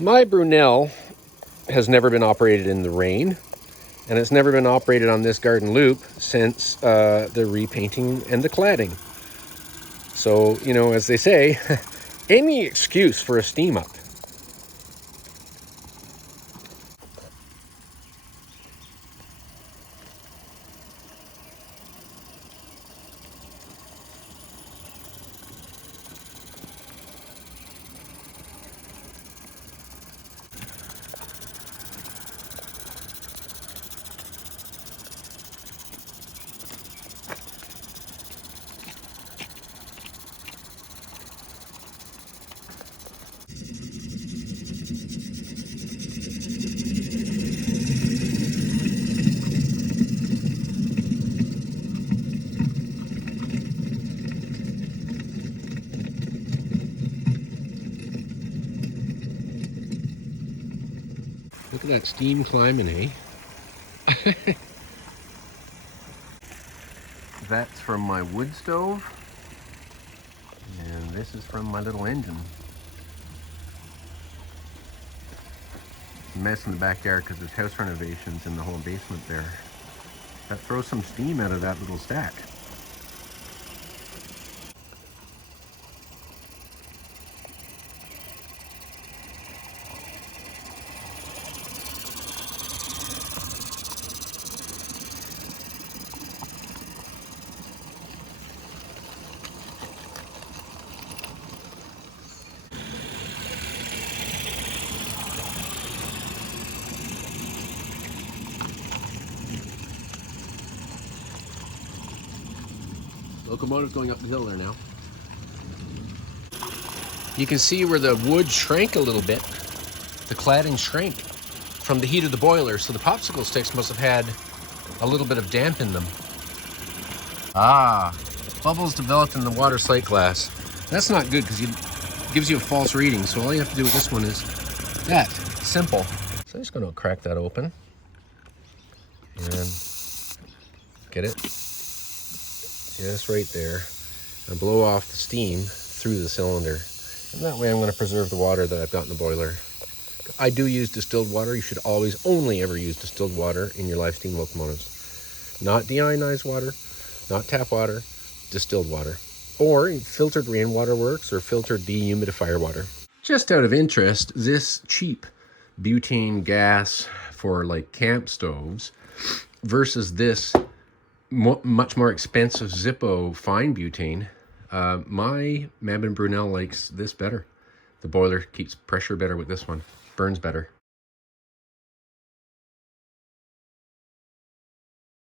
My Brunel has never been operated in the rain, and it's never been operated on this garden loop since the repainting and the cladding. So, you know, as they say, any excuse for a steam up. Look at that steam climbing, eh? That's from my wood stove, and this is from my little engine. Mess in the backyard because there's house renovations in the whole basement there. That throws some steam out of that little stack. Locomotive's going up the hill there now. You can see where the wood shrank a little bit. The cladding shrank from the heat of the boiler, so the popsicle sticks must have had a little bit of damp in them. Ah, bubbles developed in the water sight glass. That's not good because it gives you a false reading, so all you have to do with this one is that, simple. So I'm just going to crack that open and get it just right there and blow off the steam through the cylinder. And that way I'm going to preserve the water that I've got in the boiler. I do use distilled water. You should always only ever use distilled water in your live steam locomotives. Not deionized water, not tap water, distilled water. Or filtered rainwater works or filtered dehumidifier water. Just out of interest, this cheap butane gas for like camp stoves versus this much more expensive Zippo fine butane, my Mamod Brunel likes this better. The boiler keeps pressure better with this one, burns better.